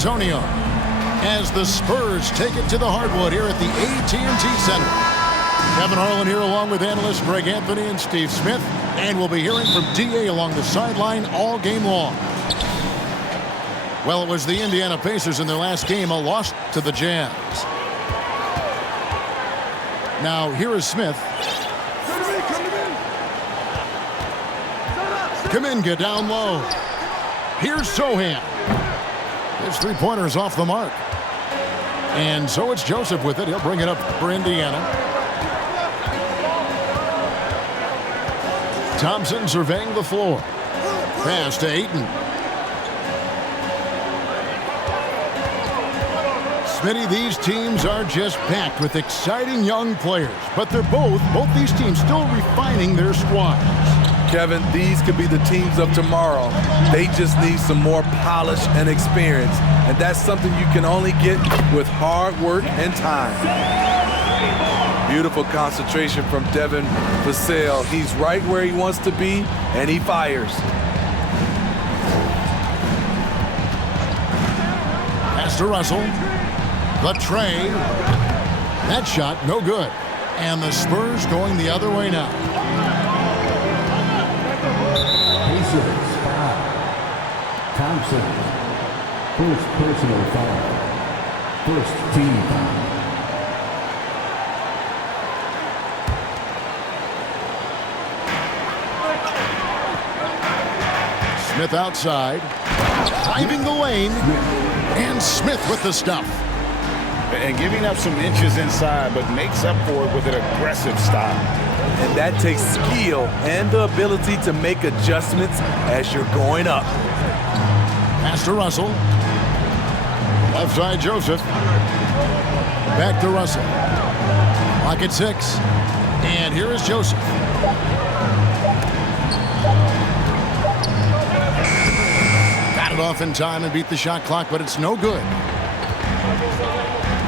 Antonio, as the Spurs take it to the hardwood here at the AT&T Center. Kevin Harlan here along with analysts Greg Anthony and Steve Smith, and we'll be hearing from DA along the sideline all game long. Well, it was the Indiana Pacers in their last game, a loss to the Jazz. Now here is Smith. Kuminga down low. Here's Sohan. His three-pointer is off the mark. And so it's Joseph with it. He'll bring it up for Indiana. Thompson surveying the floor. Pass to Ayton. Smitty, these teams are just packed with exciting young players. But they're both these teams still refining their squads. Kevin, these could be the teams of tomorrow. They just need some more polish and experience. And that's something you can only get with hard work and time. Beautiful concentration from Devin Vassell. He's right where he wants to be, and he fires. Pass to Russell. The tray. That shot, no good. And the Spurs going the other way now. Thompson, first personal foul, first team foul. Smith outside, driving the lane, and Smith with the stuff. And giving up some inches inside, but makes up for it with an aggressive style. And that takes skill and the ability to make adjustments as you're going up. Pass to Russell. Left side, Joseph. Back to Russell. Clock at 6. And here is Joseph. Got it off in time and beat the shot clock, but it's no good.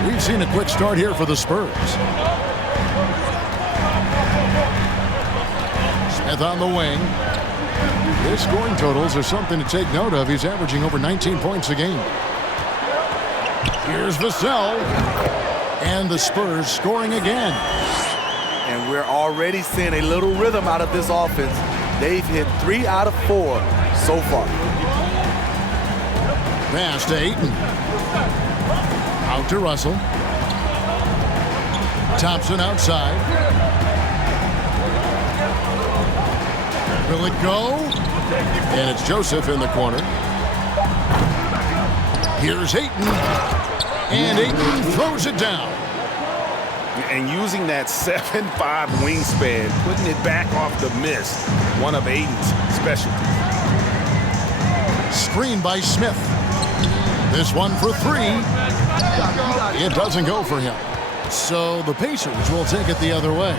We've seen a quick start here for the Spurs. Smith on the wing. His scoring totals are something to take note of. He's averaging over 19 points a game. Here's Vassell. And the Spurs scoring again. And we're already seeing a little rhythm out of this offense. They've hit 3 out of 4 so far. Pass to Ayton. Out to Russell. Thompson outside. Will it go? And it's Joseph in the corner. Here's Ayton. And Ayton throws it down. And using that 7'5" wingspan, putting it back off the miss, one of Ayton's specialties. Screen by Smith. This one for 3. It doesn't go for him. So the Pacers will take it the other way.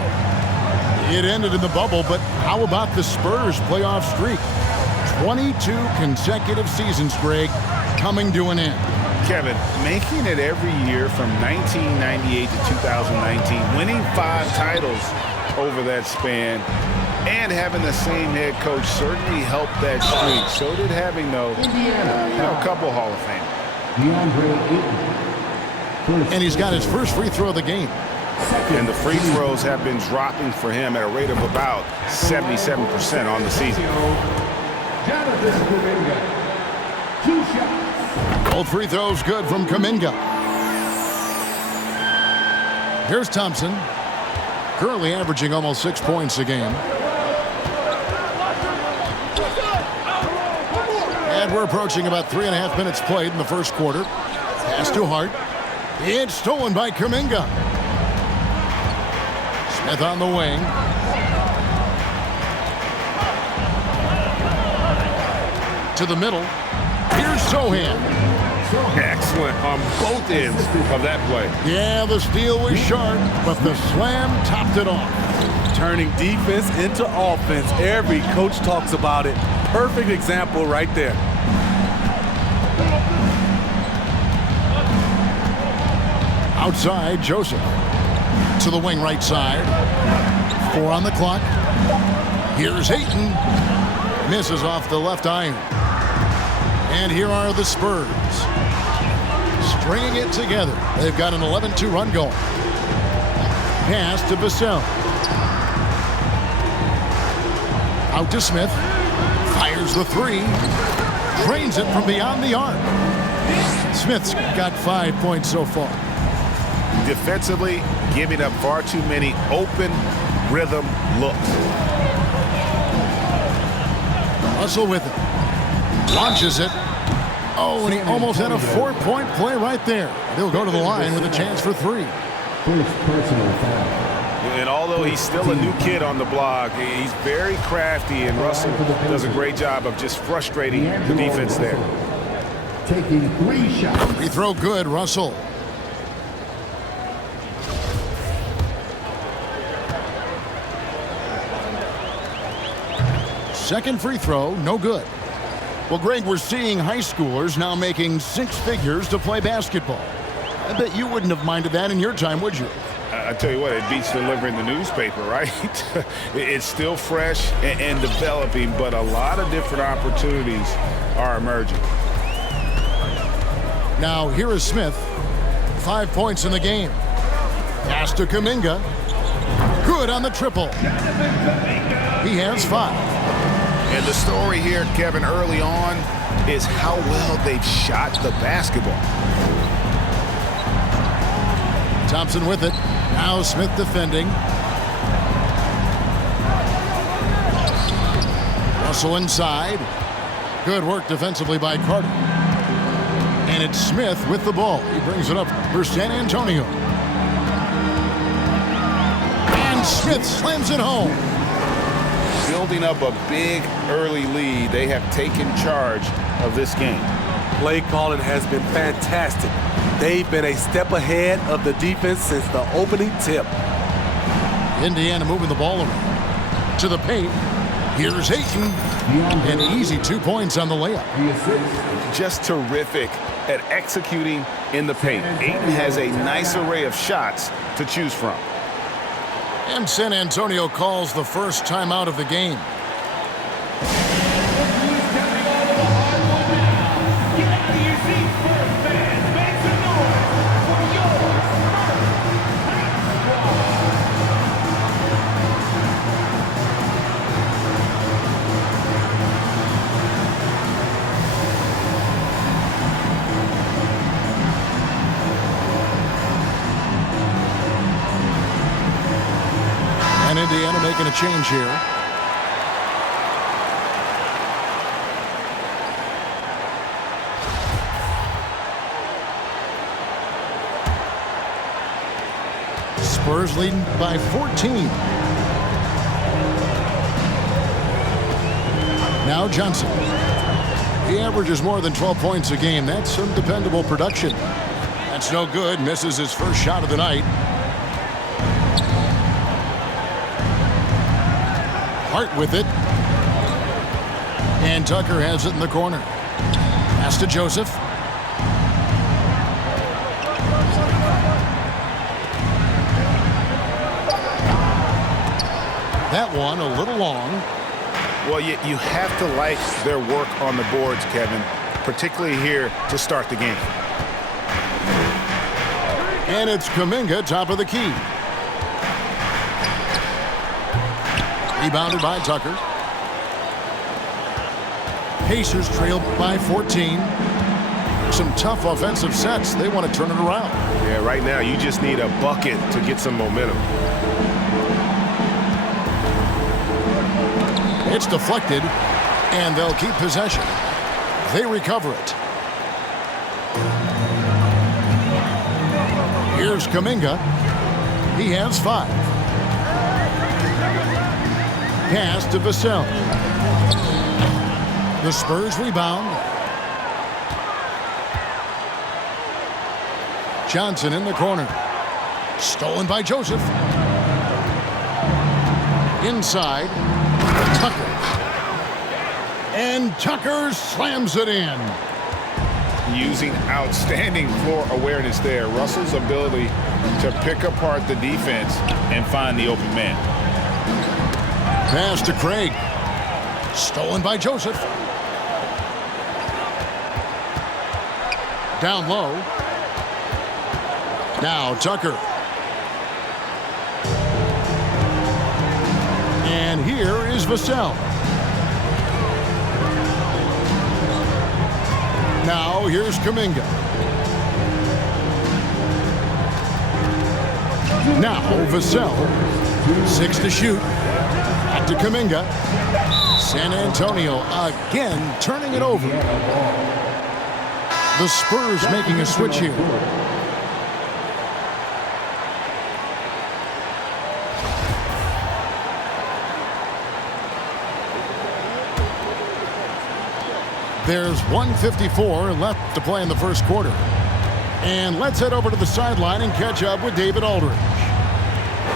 It ended in the bubble, but how about the Spurs playoff streak? 22 consecutive seasons, Greg, coming to an end. Kevin, making it every year from 1998 to 2019, winning 5 titles over that span, and having the same head coach certainly helped that streak. So did having, though, a couple Hall of Fame. And he's got his first free throw of the game. And the free throws have been dropping for him at a rate of about 77% on the season. Both free throws good from Kuminga. Here's Thompson. Currently averaging almost 6 points a game. And we're approaching about 3.5 minutes played in the first quarter. Pass to Hart. It's stolen by Kuminga. Smith on the wing. To the middle. Here's Sohan. Excellent on both ends of that play. Yeah, the steal was sharp, but the slam topped it off. Turning defense into offense. Every coach talks about it. Perfect example right there. Outside, Joseph. To the wing right side. 4 on the clock. Here's Ayton. Misses off the left iron. And here are the Spurs. stringing it together. They've got an 11-2 run going. Pass to Vassell. Out to Smith. Fires the three. Drains it from beyond the arc. Smith's got 5 points so far. Defensively, giving up far too many open rhythm looks. Russell with it. Launches it. Oh, and he almost had a 4-point play right there. He'll go to the line with a chance for 3. First personal foul. And although he's still a new kid on the block, he's very crafty, and Russell does a great job of just frustrating the defense there. Taking 3 shots. Free throw good, Russell. Second free throw, no good. Well, Greg, we're seeing high schoolers now making 6 figures to play basketball. I bet you wouldn't have minded that in your time, would you? I tell you what, it beats delivering the newspaper, right? It's still fresh and developing, but a lot of different opportunities are emerging. Now, here is Smith. 5 points in the game. Pass to Kuminga. Good on the triple. He has 5. And the story here, Kevin, early on is how well they've shot the basketball. Thompson with it. Now Smith defending. Russell inside. Good work defensively by Carter. And it's Smith with the ball. He brings it up for San Antonio. And Smith slams it home. Building up a big early lead, they have taken charge of this game. Play calling has been fantastic. They've been a step ahead of the defense since the opening tip. Indiana moving the ball around. To the paint. Here's Ayton. An easy 2 points on the layup. Just terrific at executing in the paint. Ayton has a nice array of shots to choose from. And San Antonio calls the first timeout of the game. And Indiana making a change here. Spurs leading by 14. Now Johnson. He averages more than 12 points a game. That's some dependable production. That's no good. Misses his first shot of the night. Hart with it. And Tucker has it in the corner. Pass to Joseph. That one a little long. Well, you have to like their work on the boards, Kevin, particularly here to start the game. And it's Kuminga, top of the key. Rebounded by Tucker. Pacers trail by 14. Some tough offensive sets. They want to turn it around. Yeah, right now you just need a bucket to get some momentum. It's deflected, and they'll keep possession. They recover it. Here's Kuminga. He has 5. Pass to Vassell. The Spurs rebound. Johnson in the corner. Stolen by Joseph. Inside. Tucker. And Tucker slams it in. Using outstanding floor awareness there. Russell's ability to pick apart the defense and find the open man. Pass to Craig. Stolen by Joseph. Down low. Now Tucker. And here is Vassell. Now here's Kuminga. Now Vassell. 6 to shoot. Back to Kuminga. San Antonio again turning it over. The Spurs making a switch here. There's 1:54 left to play in the first quarter. And let's head over to the sideline and catch up with David Aldridge.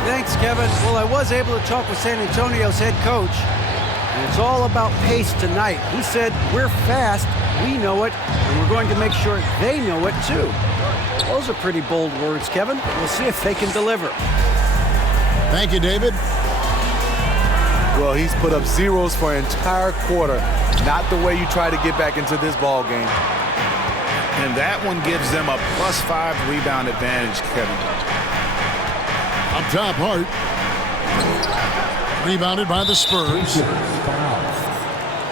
Thanks, Kevin. Well, I was able to talk with San Antonio's head coach, and it's all about pace tonight. He said, we're fast, we know it, and we're going to make sure they know it too. Those are pretty bold words, Kevin. We'll see if they can deliver. Thank you, David. Well, he's put up zeros for an entire quarter. Not the way you try to get back into this ball game. And that one gives them a +5 rebound advantage, Kevin. Up top, Hart. Rebounded by the Spurs.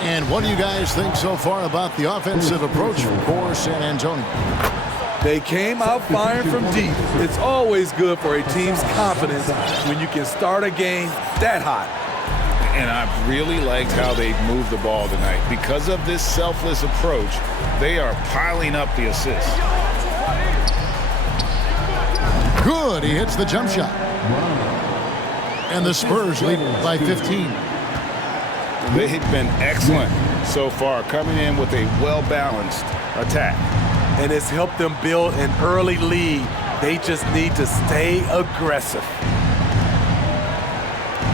And what do you guys think so far about the offensive approach for San Antonio? They came out firing from deep. It's always good for a team's confidence when you can start a game that hot. And I really liked how they moved the ball tonight. Because of this selfless approach, they are piling up the assists. Good, he hits the jump shot. And the Spurs lead by 15. They've been excellent so far, coming in with a well-balanced attack. And it's helped them build an early lead. They just need to stay aggressive.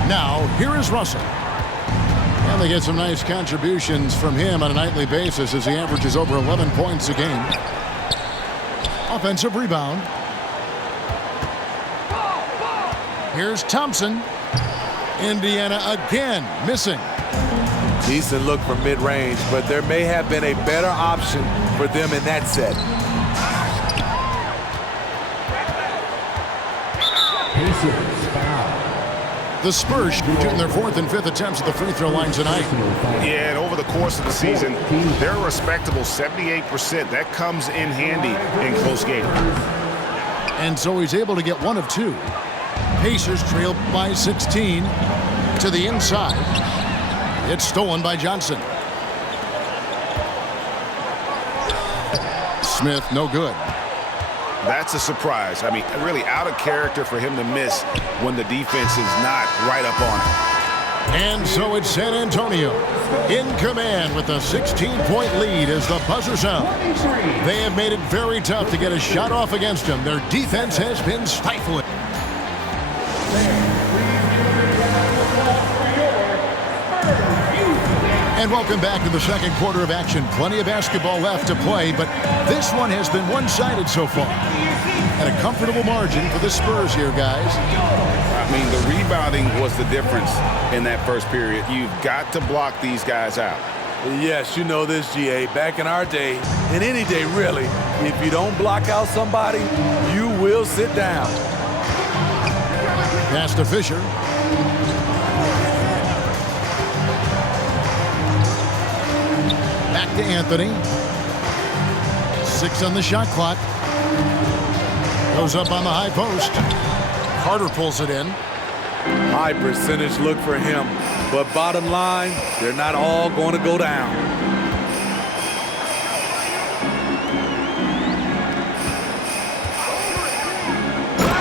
Now, here is Russell. And they get some nice contributions from him on a nightly basis as he averages over 11 points a game. Offensive rebound. Here's Thompson. Indiana again missing. Decent look from mid-range, but there may have been a better option for them in that set. The Spurs shooting their 4th and 5th attempts at the free throw line tonight. Yeah, and over the course of the season, they're a respectable 78%. That comes in handy in close games. And so he's able to get 1 of 2. Pacers trail by 16 to the inside. It's stolen by Johnson. Smith, no good. That's a surprise. I mean, really out of character for him to miss when the defense is not right up on him. And so it's San Antonio in command with a 16-point lead as the buzzer sounds. They have made it very tough to get a shot off against them. Their defense has been stifling. And welcome back to the second quarter of action. Plenty of basketball left to play, but this one has been one-sided so far. And a comfortable margin for the Spurs here, guys. I mean, the rebounding was the difference in that first period. You've got to block these guys out. Yes, you know this, GA. Back in our day, and any day really, if you don't block out somebody, you will sit down. Pass to Fisher. Back to Anthony. 6 on the shot clock. Goes up on the high post. Carter pulls it in. High percentage look for him. But bottom line, they're not all going to go down.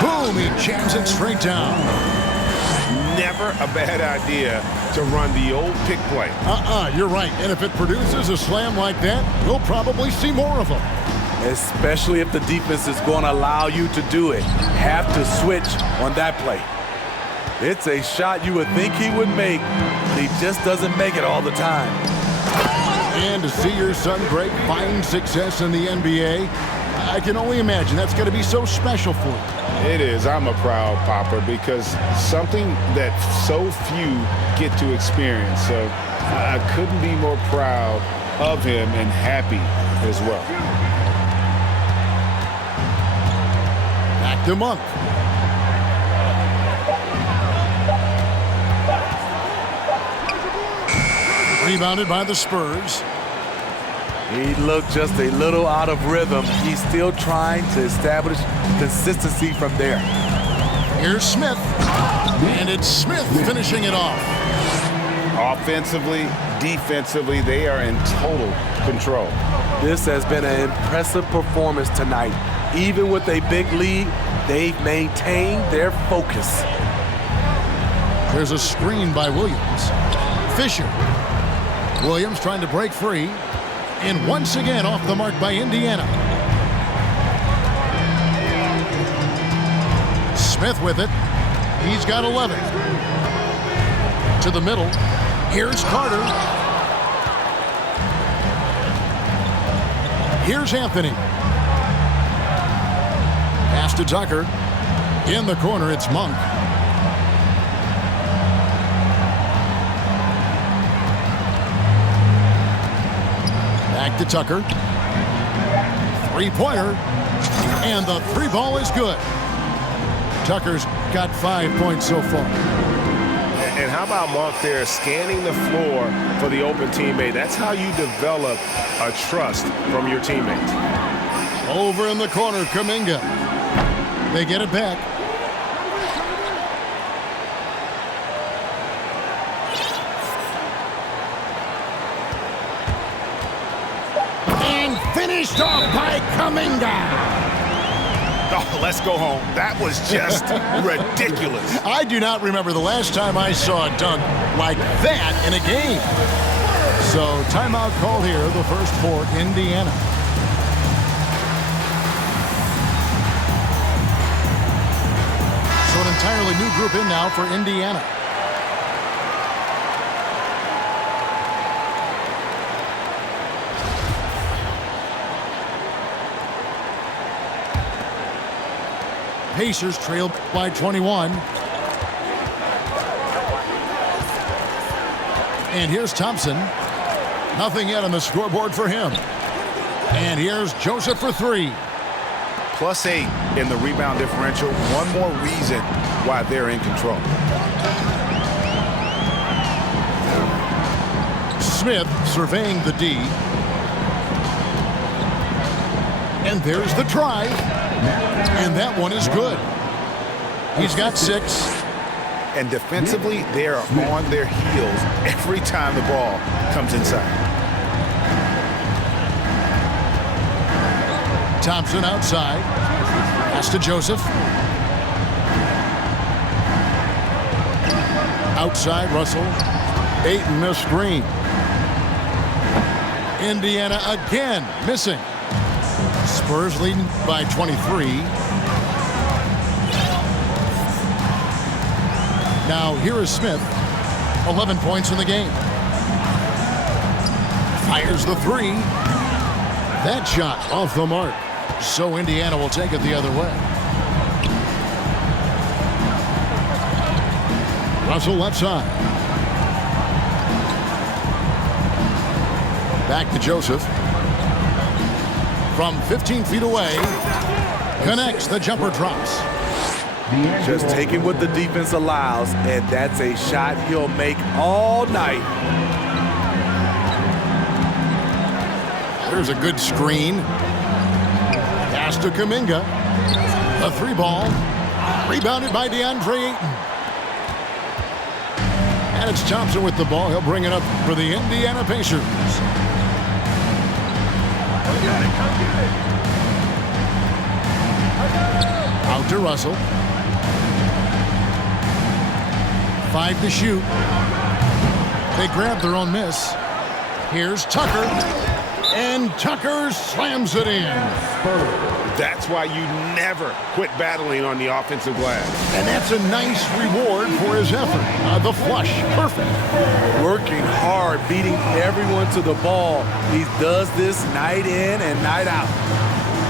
Boom, he jams it straight down. Never a bad idea to run the old pick play. You're right. And if it produces a slam like that, we'll probably see more of them. Especially if the defense is going to allow you to do it. Have to switch on that play. It's a shot you would think he would make. He just doesn't make it all the time. And to see your son Greg find success in the NBA, I can only imagine that's going to be so special for you. It is. I'm a proud papa because something that so few get to experience. So I couldn't be more proud of him and happy as well. Back to Monk. Rebounded by the Spurs. He looked just a little out of rhythm. He's still trying to establish consistency from there. Here's Smith. And it's Smith finishing it off. Offensively, defensively, they are in total control. This has been an impressive performance tonight. Even with a big lead, they've maintained their focus. There's a screen by Williams. Fisher. Williams trying to break free. And once again off the mark by Indiana. Smith with it. He's got 11. To the middle. Here's Carter. Here's Anthony. Pass to Tucker. In the corner, it's Monk. Back to Tucker. Three-pointer. And the three ball is good. Tucker's got 5 points so far. And how about Monk there scanning the floor for the open teammate? That's how you develop a trust from your teammates. Over in the corner, Kuminga. They get it back. And finished off by Kuminga. Oh, let's go home. That was just ridiculous. I do not remember the last time I saw a dunk like that in a game. So timeout called here, the first for Indiana. So an entirely new group in now for Indiana. Pacers trailed by 21. And here's Thompson. Nothing yet on the scoreboard for him. And here's Joseph for three. +8 in the rebound differential. One more reason why they're in control. Smith surveying the D. And there's the drive. And that one is good. He's got 6. And defensively, they are on their heels every time the ball comes inside. Thompson outside. Pass to Joseph. Outside, Russell. Ayton the screen. Indiana again missing. Spurs leading by 23. Now here is Smith. 11 points in the game. Fires the three. That shot off the mark. So Indiana will take it the other way. Russell left side. Back to Joseph. From 15 feet away. Connects. The jumper drops. Just taking what the defense allows, and that's a shot he'll make all night. There's a good screen. Pass to Kuminga. A three ball. Rebounded by DeAndre Ayton. And it's Thompson with the ball. He'll bring it up for the Indiana Pacers. Out to Russell. 5 to shoot. They grab their own miss. Here's Tucker. And Tucker slams it in. That's why you never quit battling on the offensive glass. And that's a nice reward for his effort. The flush. Perfect. Working hard, beating everyone to the ball. He does this night in and night out.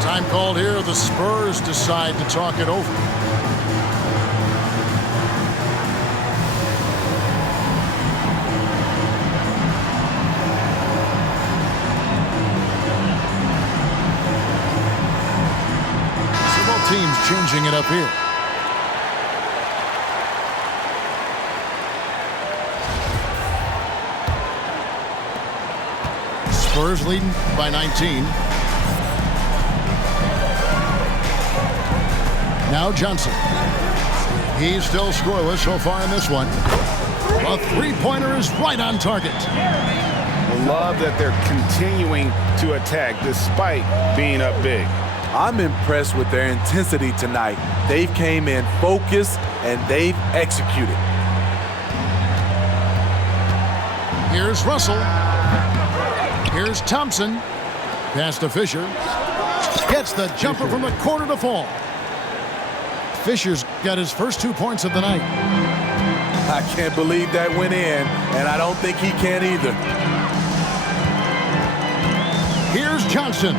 Time called here. The Spurs decide to talk it over. teams changing it up here. Spurs leading by 19. Now Johnson. He's still scoreless so far in this one. A three-pointer is right on target. Love that they're continuing to attack despite being up big. I'm impressed with their intensity tonight. They've came in focused and they've executed. Here's Russell. Here's Thompson. Pass to Fisher. Gets the jumper from the corner to fall. Fisher's got his first 2 points of the night. I can't believe that went in, and I don't think he can either. Here's Johnson.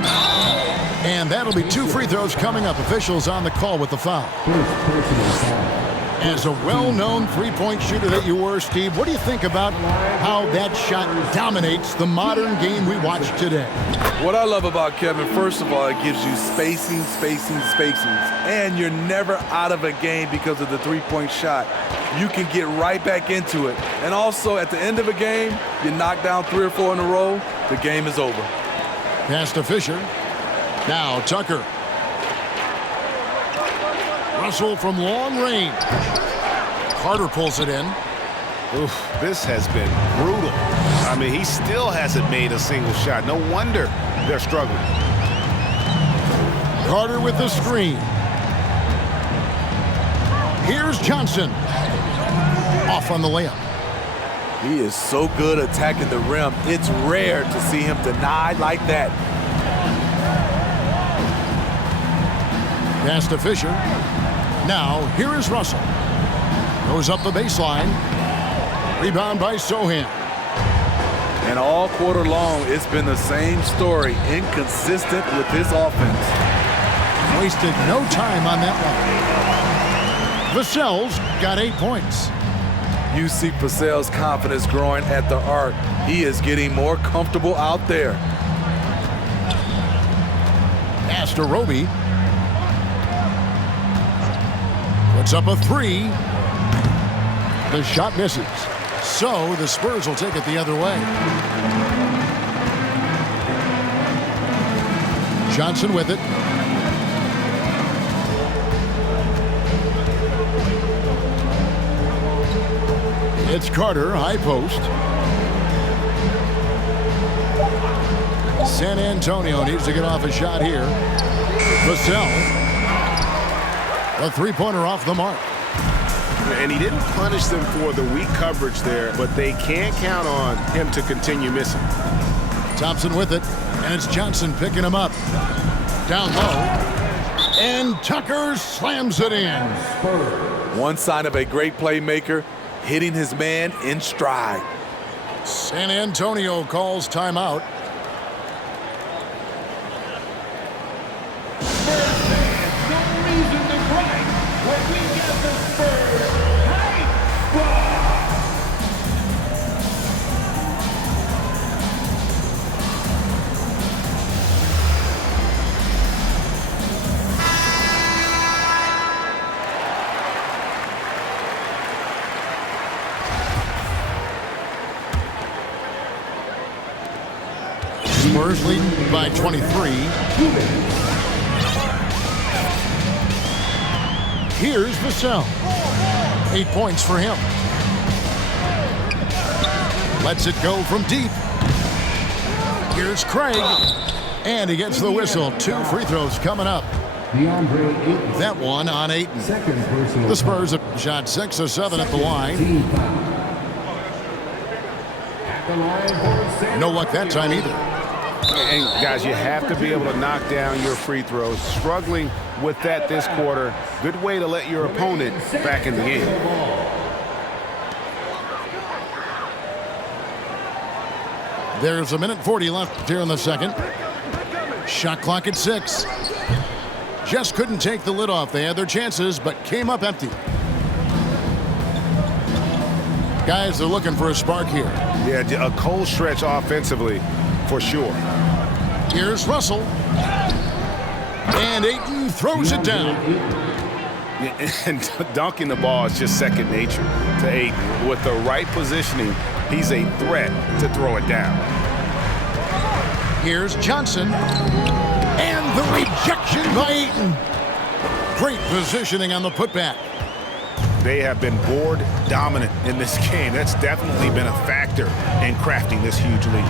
And that'll be 2 free throws coming up. Officials on the call with the foul. First personal foul. As a well-known three-point shooter that you were, Steve, what do you think about how that shot dominates the modern game we watch today? What I love about Kevin, first of all, it gives you spacing. And you're never out of a game because of the three-point shot. You can get right back into it. And also, at the end of a game, you knock down 3 or 4 in a row, the game is over. Pass to Fisher. Now Tucker. Russell from long range. Carter pulls it in. Oof, this has been brutal. I mean, he still hasn't made a single shot. No wonder they're struggling. Carter with the screen. Here's Johnson. Off on the layup. He is so good attacking the rim. It's rare to see him denied like that. Pass to Fisher. Now, here is Russell. Goes up the baseline. Rebound by Sohan. And all quarter long, it's been the same story. Inconsistent with his offense. Wasted no time on that one. Vassell's got 8 points. You see Vassell's confidence growing at the arc. He is getting more comfortable out there. Pass to Roby. Puts up a 3. The shot misses. So the Spurs will take it the other way. Johnson with it. It's Carter, high post. San Antonio needs to get off a shot here. Vassell. A three-pointer off the mark. And he didn't punish them for the weak coverage there, but they can't count on him to continue missing. Thompson with it, and it's Johnson picking him up. Down low, and Tucker slams it in. One sign of a great playmaker, hitting his man in stride. San Antonio calls timeout. Spurs leading by 23. Here's Vassell. 8 points for him. Lets it go from deep. Here's Craig. And he gets the whistle. 2 free throws coming up. DeAndre Ayton. That one on Ayton. Second personal The Spurs have shot 6 of 7 at the line. team foul. At the line for San No luck that time either. And guys, you have to be able to knock down your free throws. Struggling with that this quarter. Good way to let your opponent back in the game. There's 1:40 left here in the second. Shot clock at 6. Just couldn't take the lid off. They had their chances, but came up empty. Guys, they're looking for a spark here. Yeah, a cold stretch offensively for sure. Here's Russell. And Ayton throws it down. And dunking the ball is just second nature to Ayton. With the right positioning, he's a threat to throw it down. Here's Johnson. And the rejection by Ayton. Great positioning on the putback. They have been board dominant in this game. That's definitely been a factor in crafting this huge lead.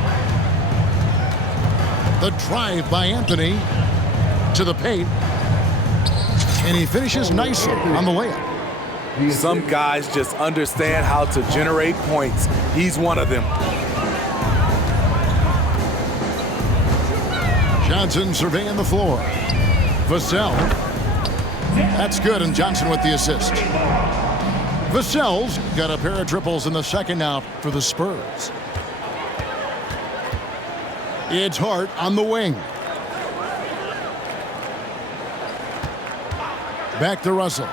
The drive by Anthony to the paint. And he finishes nicely on the layup. Some guys just understand how to generate points. He's one of them. Johnson surveying the floor. Vassell. That's good, and Johnson with the assist. Vassell's got a pair of triples in the second now for the Spurs. It's Hart on the wing. Back to Russell.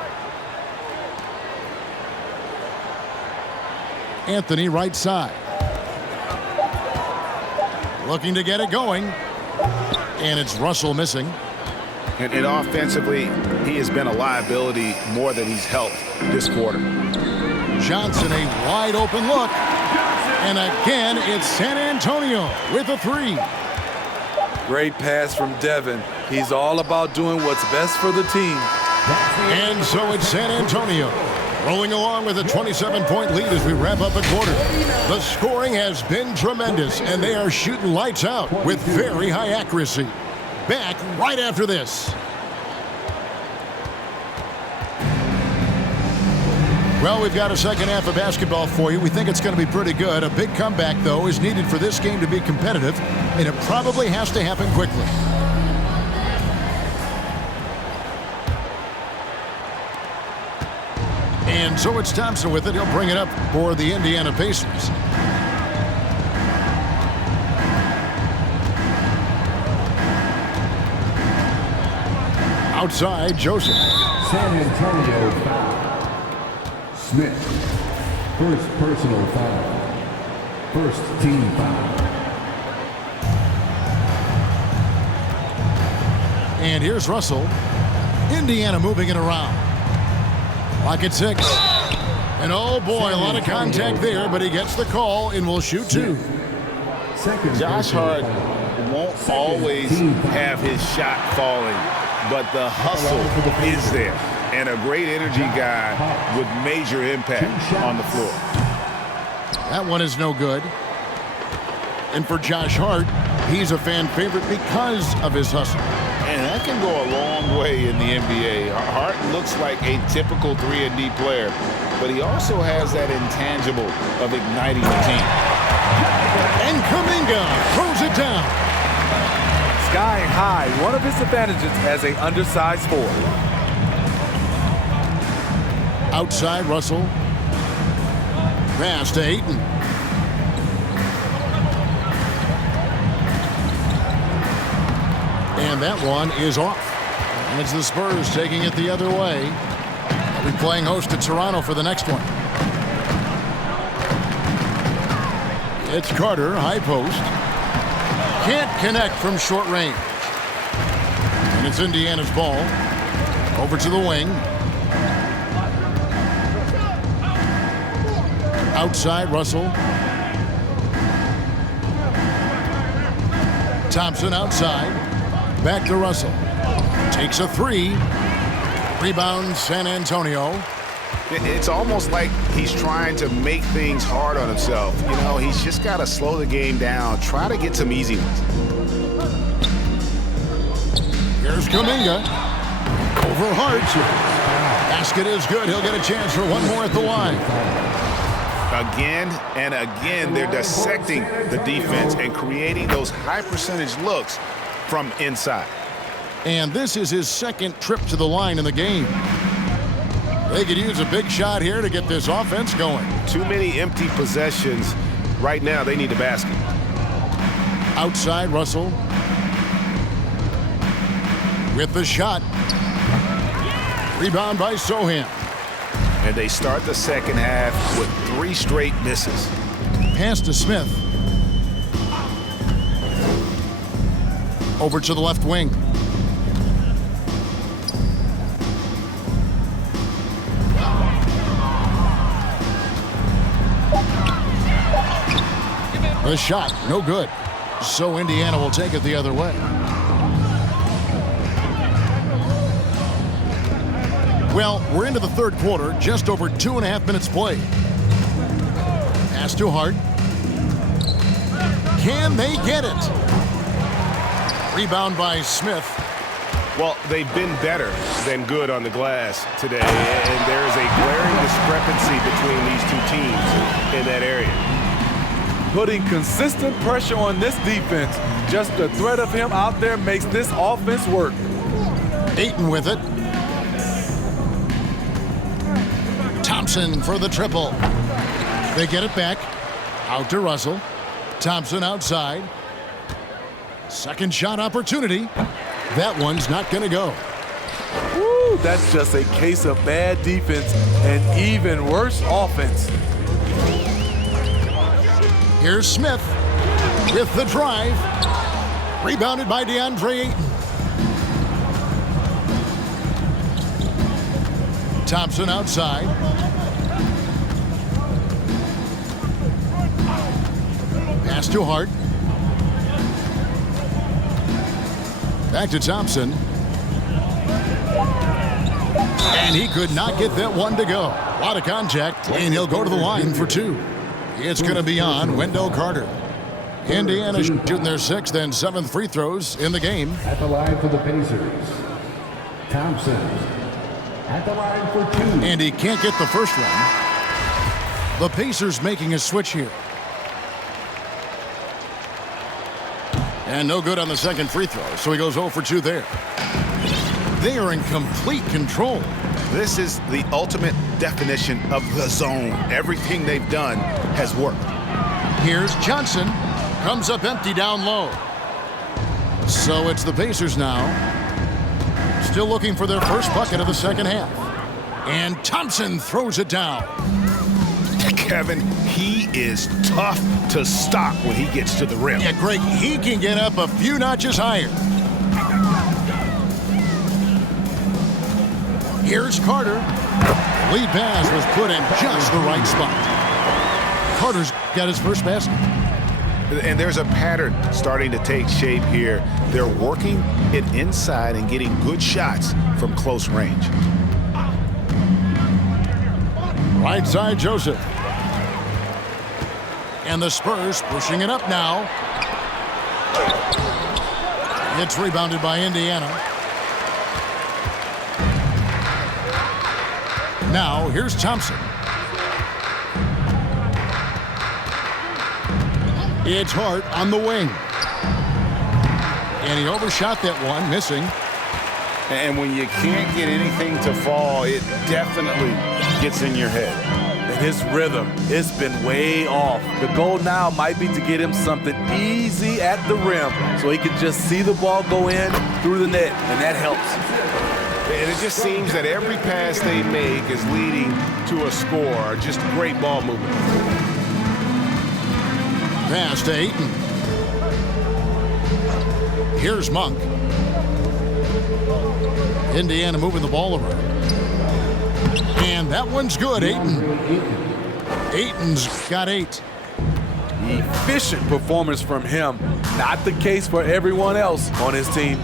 Anthony right side. Looking to get it going. And it's Russell missing. And offensively, he has been a liability more than he's helped this quarter. Johnson, a wide open look. And again, it's San Antonio with a three. Great pass from Devin. He's all about doing what's best for the team. And so it's San Antonio rolling along with a 27-point lead as we wrap up a quarter. The scoring has been tremendous, and they are shooting lights out with very high accuracy. Back right after this. Well, we've got a second half of basketball for you. We think it's going to be pretty good. A big comeback, though, is needed for this game to be competitive, and it probably has to happen quickly. And so it's Thompson with it. He'll bring it up for the Indiana Pacers. Outside, Joseph. San Antonio foul. Smith. First personal foul. First team foul. And here's Russell. Indiana moving it around. Clock at 6. And oh boy, a lot of contact there, but he gets the call and will shoot two. Josh Hart won't always have his shot falling, but the hustle is there. And a great energy guy with major impact on the floor. That one is no good. And for Josh Hart, he's a fan favorite because of his hustle. And that can go a long way in the NBA. Hart looks like a typical 3-and-D player, but he also has that intangible of igniting the team. And Kuminga throws it down. Sky high, one of his advantages as an undersized forward. Outside, Russell. Pass to Ayton. And that one is off. And it's the Spurs taking it the other way. They'll be playing host to Toronto for the next one. It's Carter, high post. Can't connect from short range. And it's Indiana's ball. Over to the wing. Outside, Russell. Thompson outside. Back to Russell. Takes a three. Rebound, San Antonio. It's almost like he's trying to make things hard on himself. You know, he's just got to slow the game down. Try to get some easy ones. Here's Kuminga. Over Hart. Basket is good. He'll get a chance for one more at the line. Again and again, they're dissecting the defense and creating those high percentage looks from inside. And this is his second trip to the line in the game. They could use a big shot here to get this offense going. Too many empty possessions. Right now, they need a basket. Outside, Russell. With the shot. Rebound by Sohan. And they start the second half with 3 straight misses. Pass to Smith. Over to the left wing. The shot, no good. So Indiana will take it the other way. Well, we're into the third quarter, just over 2.5 minutes played. Pass to Hart. Can they get it? Rebound by Smith. Well, they've been better than good on the glass today, and there is a glaring discrepancy between these two teams in that area. Putting consistent pressure on this defense. Just the threat of him out there makes this offense work. Ayton with it. Thompson for the triple. They get it back. Out to Russell. Thompson outside. Second shot opportunity. That one's not going to go. Woo, that's just a case of bad defense and even worse offense. Here's Smith with the drive. Rebounded by DeAndre Ayton. Thompson outside. Pass to Hart. Back to Thompson. And he could not get that one to go. A lot of contact, and he'll go to the line for two. It's going to be on Wendell Carter. Indiana shooting their 6th and 7th free throws in the game. At the line for the Pacers, Thompson. At the line for 2. And he can't get the first one. The Pacers making a switch here. And no good on the second free throw, so he goes 0 for 2 there. They are in complete control. This is the ultimate definition of the zone. Everything they've done has worked. Here's Johnson. Comes up empty down low. So it's the Pacers now. Still looking for their first bucket of the second half. And Thompson throws it down. Kevin, he is tough to stop when he gets to the rim. Yeah, Greg, he can get up a few notches higher. Here's Carter. Lead pass was put in just the right spot. Carter's got his first basket. And there's a pattern starting to take shape here. They're working it inside and getting good shots from close range. Right side, Joseph. And the Spurs pushing it up now. It's rebounded by Indiana. Now, here's Thompson. It's Hart on the wing. And he overshot that one, missing. And when you can't get anything to fall, it definitely gets in your head. And his rhythm, it's been way off. The goal now might be to get him something easy at the rim so he can just see the ball go in through the net, and that helps. And it just seems that every pass they make is leading to a score. Just great ball movement. Pass to Ayton. Here's Monk. Indiana moving the ball around. And that one's good, Ayton. Ayton's got 8. Efficient performance from him. Not the case for everyone else on his team.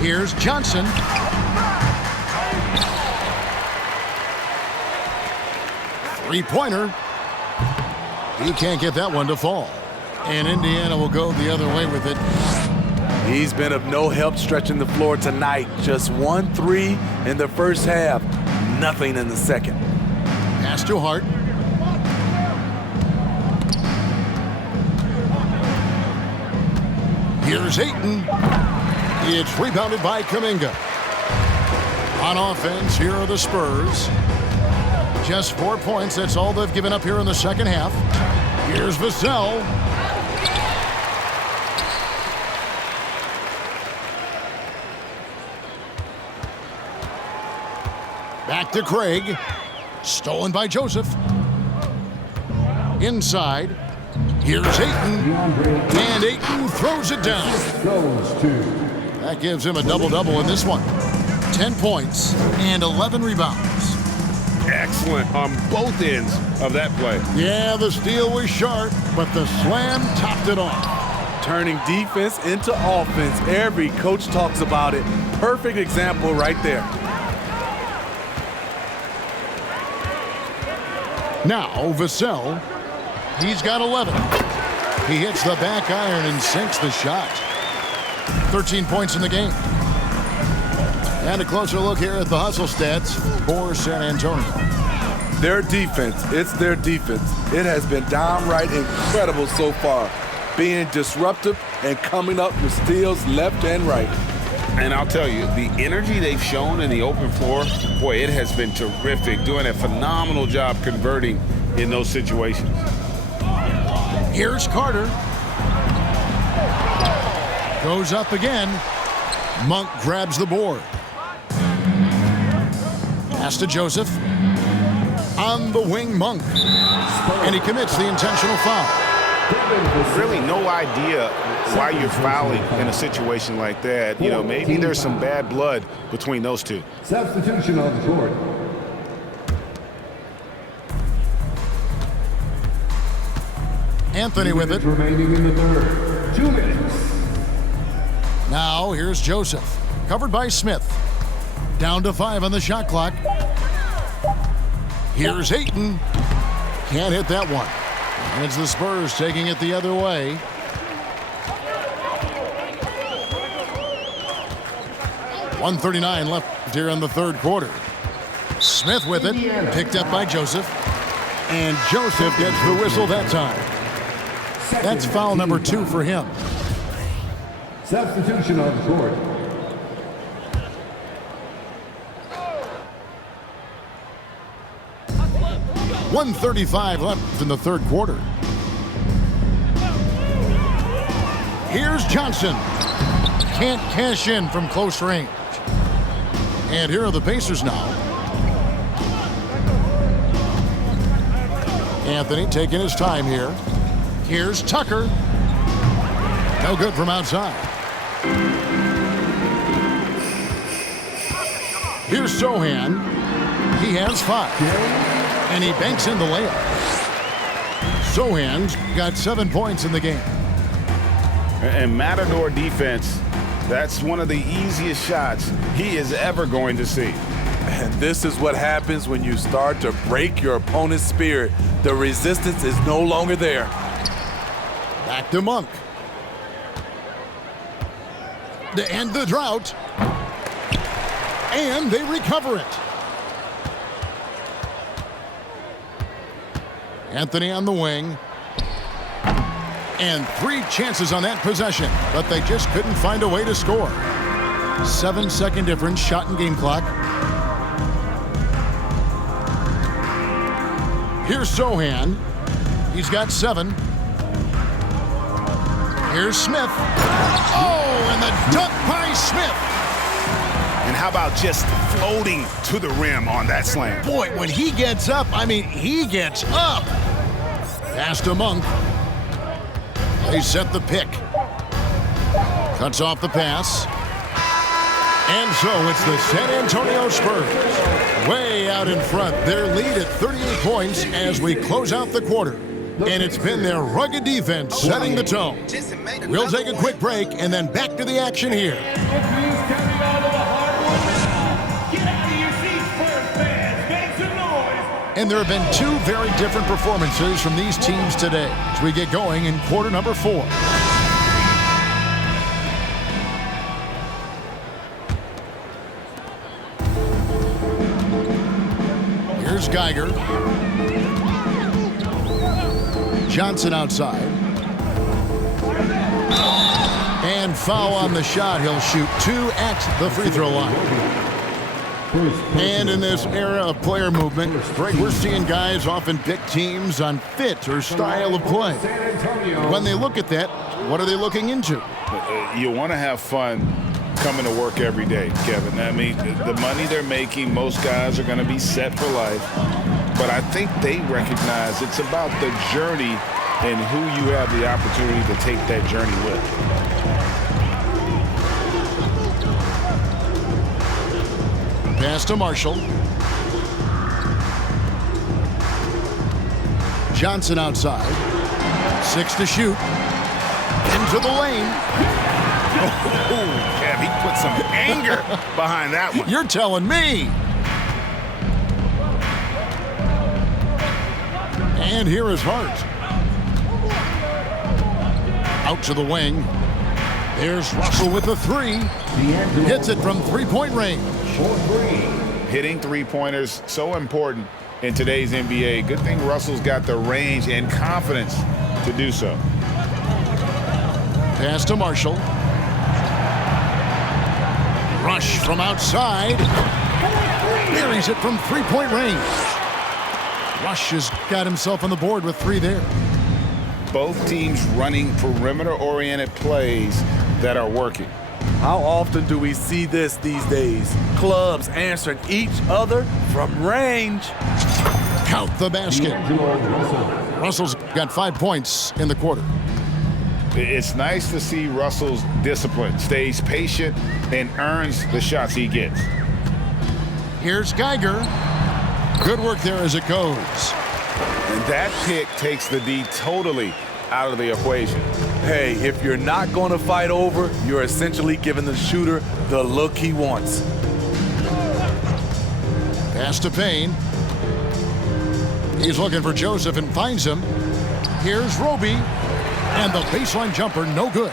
Here's Johnson. Three-pointer. He can't get that one to fall. And Indiana will go the other way with it. He's been of no help stretching the floor tonight. Just 1 3 in the first half. Nothing in the second. Pass to Hart. Here's Ayton. It's rebounded by Kuminga. On offense, here are the Spurs. Just 4 points. That's all they've given up here in the second half. Here's Vassell. Back to Craig. Stolen by Joseph. Inside. Here's Ayton. And Ayton throws it down. That gives him a double-double in this one. 10 points and 11 rebounds. excellent on both ends of that play. Yeah, the steal was sharp, but the slam topped it off. Turning defense into offense. Every coach talks about it. Perfect example right there. Now, Vassell, he's got 11. He hits the back iron and sinks the shot. 13 points in the game. And a closer look here at the hustle stats for San Antonio. Their defense, it's their defense. It has been downright incredible so far, being disruptive and coming up with steals left and right. And I'll tell you, the energy they've shown in the open floor, boy, it has been terrific, doing a phenomenal job converting in those situations. Here's Carter. Goes up again. Monk grabs the board. Pass to Joseph. On the wing, Monk. And he commits the intentional foul. Really no idea why you're fouling in a situation like that. You know, maybe there's some bad blood between those two. Substitution on the court. Anthony with it. Remaining in the third. 2 minutes. Now here's Joseph. Covered by Smith. Down to 5 on the shot clock. Here's Ayton. Can't hit that one. And it's the Spurs taking it the other way. .139 left here in the third quarter. Smith with it. Picked up by Joseph. And Joseph gets the whistle that time. That's foul number 2 for him. Substitution on the court. .135 left in the third quarter. Here's Johnson. Can't cash in from close range. And here are the Pacers now. Anthony taking his time here. Here's Tucker. No good from outside. Here's Sohan. He has 5. And he banks in the layup. Sohan's got 7 points in the game. And Matador defense, that's one of the easiest shots he is ever going to see. And this is what happens when you start to break your opponent's spirit. The resistance is no longer there. Back to Monk. To end the drought. And they recover it. Anthony on the wing. And 3 chances on that possession, but they just couldn't find a way to score. 7-second difference, shot and game clock. Here's Sohan. He's got 7. Here's Smith. Oh, and the dunk by Smith. And how about just floating to the rim on that slam? Boy, when he gets up, I mean, he gets up. Pass to Monk. They set the pick. Cuts off the pass. And so it's the San Antonio Spurs way out in front. Their lead at 38 points as we close out the quarter. And it's been their rugged defense setting the tone. We'll take a quick break and then back to the action here. And there have been 2 very different performances from these teams today as we get going in quarter number 4. Here's Geiger. Johnson outside. And foul on the shot. He'll shoot 2 at the free throw line. And in this era of player movement, Greg, we're seeing guys often pick teams on fit or style of play. When they look at that, what are they looking into? You want to have fun coming to work every day, Kevin. I mean, the money they're making, most guys are going to be set for life. But I think they recognize it's about the journey and who you have the opportunity to take that journey with. Pass to Marshall. Johnson outside. 6 to shoot. Into the lane. Oh, Kev, he put some anger behind that one. You're telling me. And here is Hart. Out to the wing. There's Russell with the 3. Hits it from three-point range. Hitting three-pointers, so important in today's NBA. Good thing Russell's got the range and confidence to do so. Pass to Marshall. Rush from outside. Buries it from three-point range. Rush has got himself on the board with 3 there. Both teams running perimeter-oriented plays that are working. How often do we see this these days? Clubs answering each other from range. Count the basket. Russell's got 5 points in the quarter. It's nice to see Russell's discipline, stays patient, and earns the shots he gets. Here's Geiger. Good work there as it goes. And that pick takes the D totally out of the equation. Hey, if you're not going to fight over, you're essentially giving the shooter the look he wants. Pass to Payne. He's looking for Joseph and finds him. Here's Roby. And the baseline jumper, no good.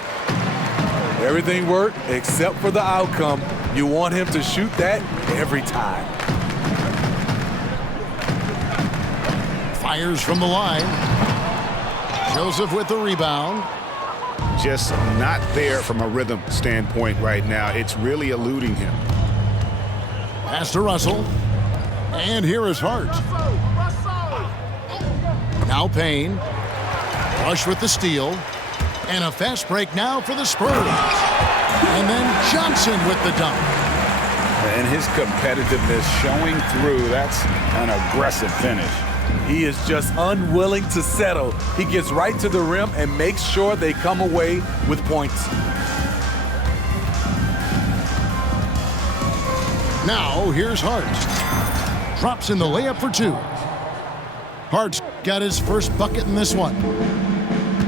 Everything worked except for the outcome. You want him to shoot that every time. Fires from the line. Joseph with the rebound. Just not there from a rhythm standpoint right now. It's really eluding him. Pass to Russell. And here is Hart. Now Payne. Rush with the steal. And a fast break now for the Spurs. And then Johnson with the dunk. And his competitiveness showing through. That's an aggressive finish. He is just unwilling to settle. He gets right to the rim and makes sure they come away with points. Now here's Hart. Drops in the layup for 2. Hart's got his first bucket in this one.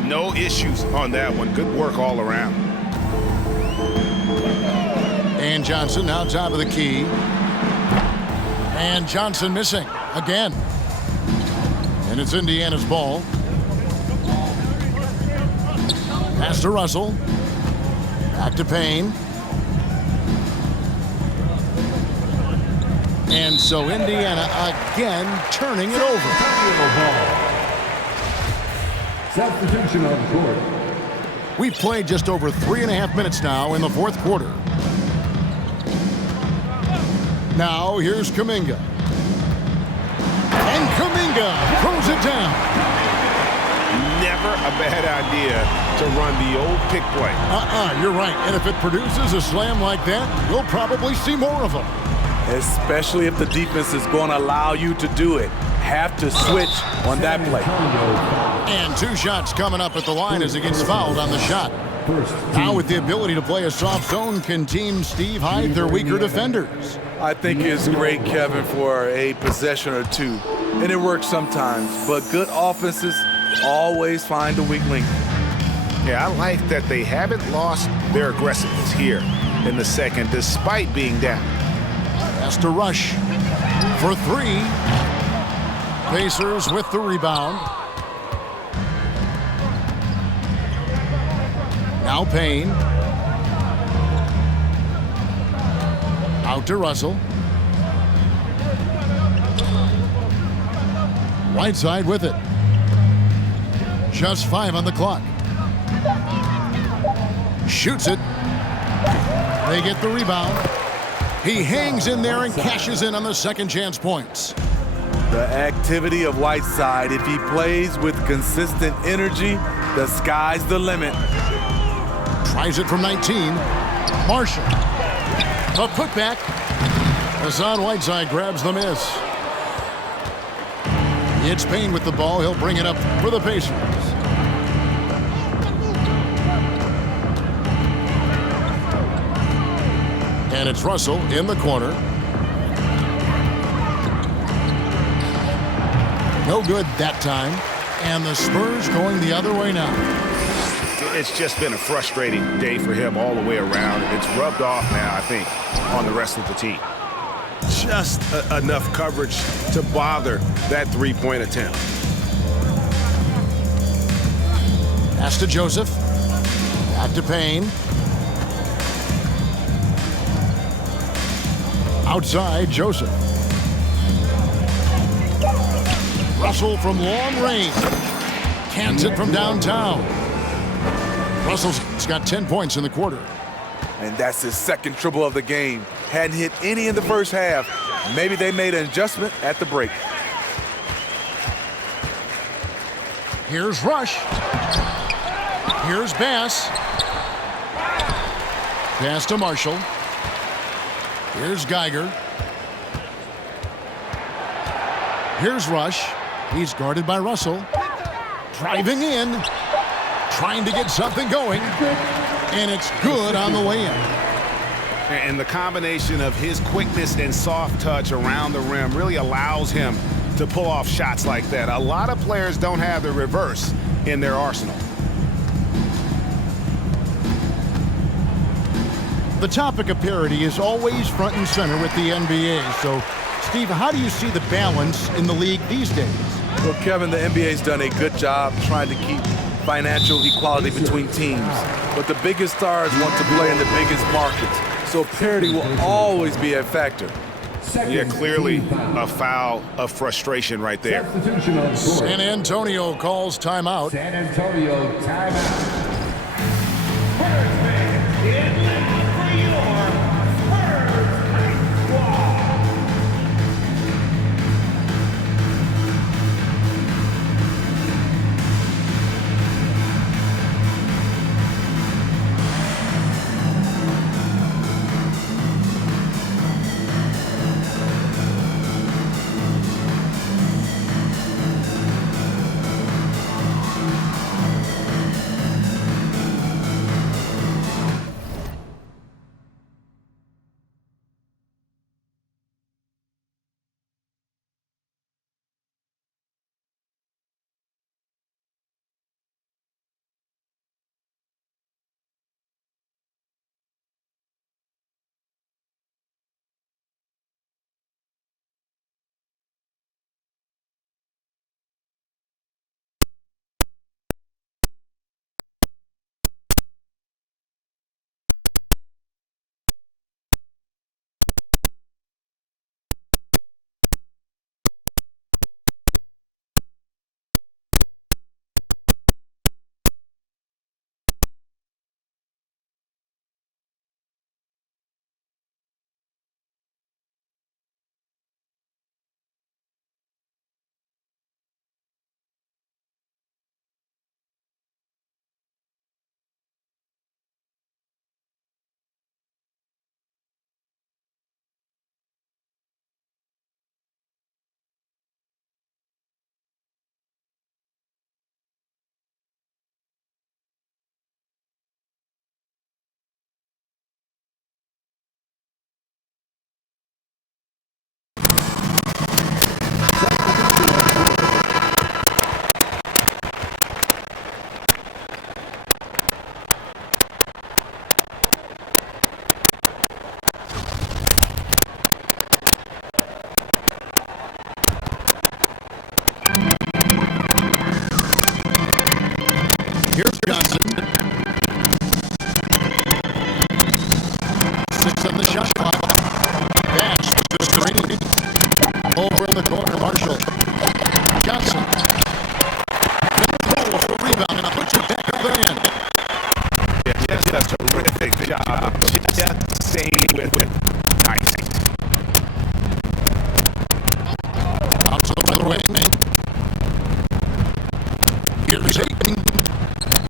No issues on that one. Good work all around. And Johnson now top of the key. And Johnson missing again. And it's Indiana's ball. Pass to Russell. Back to Payne. And so Indiana again turning it over. Substitution on the court. We've played just over 3.5 minutes now in the fourth quarter. Now here's Kuminga. And Kuminga throws it down. Never a bad idea to run the old pick play. You're right. And if it produces a slam like that, we'll probably see more of them. Especially if the defense is going to allow you to do it. Have to switch on that play. And 2 shots coming up at the line as he gets fouled on the shot. Now with the ability to play a soft zone, can Team Steve hide their weaker defenders? I think it's great, Kevin, for a possession or 2. And it works sometimes. But good offenses always find a weak link. Yeah, I like that they haven't lost their aggressiveness here in the second, despite being down. Has to rush for 3. Pacers with the rebound. Now Payne. Out to Russell. Whiteside with it. Just 5 on the clock. Shoots it. They get the rebound. He hangs in there and cashes in on the second chance points. The activity of Whiteside, if he plays with consistent energy, the sky's the limit. Tries it from 19. Marshall. A putback. Hassan Whiteside grabs the miss. It's Payne with the ball. He'll bring it up for the Pacers. And it's Russell in the corner. No good that time. And the Spurs going the other way now. It's just been a frustrating day for him all the way around. And it's rubbed off now, I think, on the rest of the team. Just enough coverage to bother that three-point attempt. Pass to Joseph. Back to Payne. Outside, Joseph. Russell from long range. Cans it from downtown. Russell's got 10 points in the quarter. And that's his second triple of the game. Hadn't hit any in the first half. Maybe they made an adjustment at the break. Here's Rush. Here's Bass. Pass to Marshall. Here's Geiger. Here's Rush. He's guarded by Russell. Driving in. Trying to get something going. And it's good on the way in. And the combination of his quickness and soft touch around the rim really allows him to pull off shots like that. A lot of players don't have the reverse in their arsenal. The topic of parity is always front and center with the NBA. So, Steve, how do you see the balance in the league these days? Well, Kevin, the NBA's done a good job trying to keep financial equality between teams. But the biggest stars want to play in the biggest markets. So parity will always be a factor. Yeah, clearly a foul of frustration right there. San Antonio calls timeout. San Antonio timeout. Here's Johnson. 6 on the shot clock. Bass to screen. Over in the corner, Marshall. Johnson. Control for rebound and puts it back over in. Yeah, just a terrific job. Just staying with nice. Out to the right wing. Here's Aiton.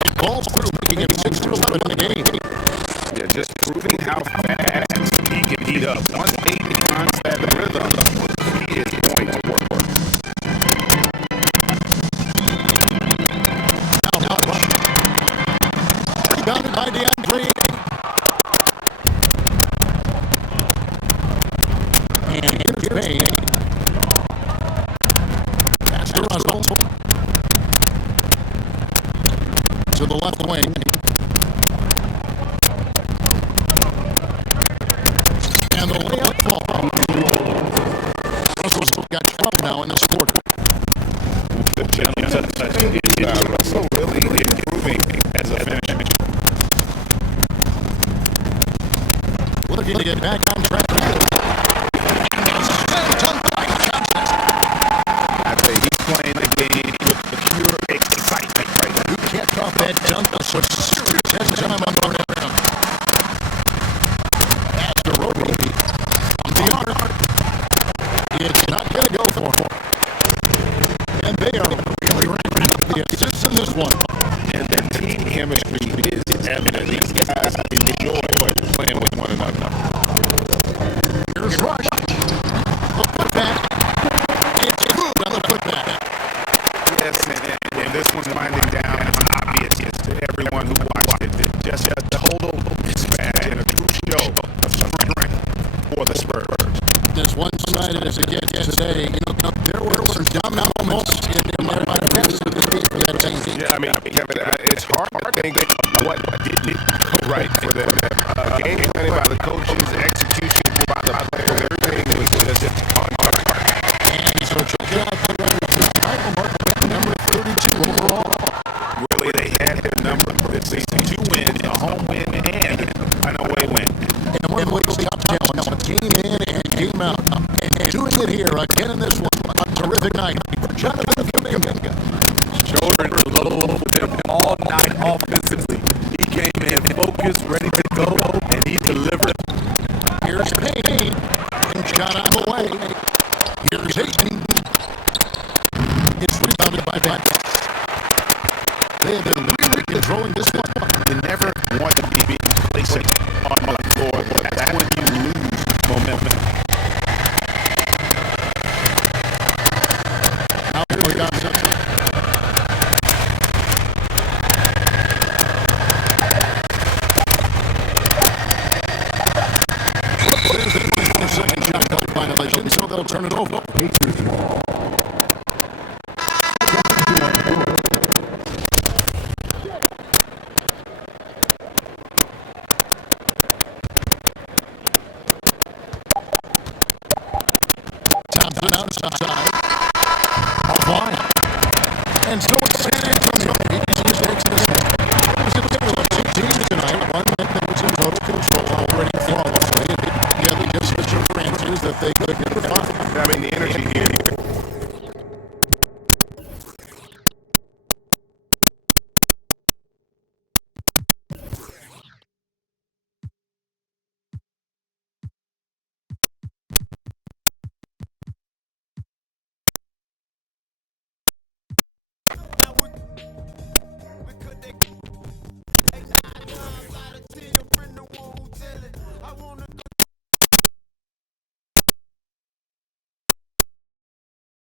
It falls through, making it 6-11 in the game. Yeah, just proving how fast he can heat up. Once Aiton finds that rhythm, he is going to work. Now Rush. Rebounded by DeAndre. And here's Payne. Pass to Russell. left wing. And the layup fall. Russell's got 12 now in this quarter. Russell really improving as a finisher. Looking to get back on track. I think he's playing the game with pure excitement right now. You can't drop that dunk. Switch serious time on the rim. After Roby on the arc. It's not going to go for him. And they are really ramping up the assists in this one. And their team chemistry is evident. These guys enjoy playing with one another. Here's Rush. The putback. It's good on the putback. Yes, and this one's winding down as obvious to everyone who watched it. Just a total mismatch and a true show of strength for the Spurs. As one-sided as it gets today, there were some dominant moments in my best of the day for that team. Yeah, I mean, Kevin, it's hard to think what didn't go right for them. Game planning by the coaches, execution by the players, everything was just on target. And so check it out, the title mark, number 32 overall. Really, they had their number this season. 2 wins, a home win, and an away win. And one of those top talents, game in and game out. And doing it here again in this one. A terrific night for Jonathan Kuminga. Shouldering the load for them all night offensively. He came in focused, ready to go, and he delivered. Here's Payne. And shot on the way. Here's Hayden. It's rebounded by Butler. They have been really controlling this one. You never want to be complacent on the floor, but that's when you lose momentum. Now here we go. Second shot clock violation, so they'll turn it over. Pacers ball. Thompson outside. Offline. And so it's San Antonio. He's mistakes in this one. It was a tale of 2 teams tonight. One that was in total control, operating flawlessly. And the other just Mr. Francis that they could never find. I mean, the energy here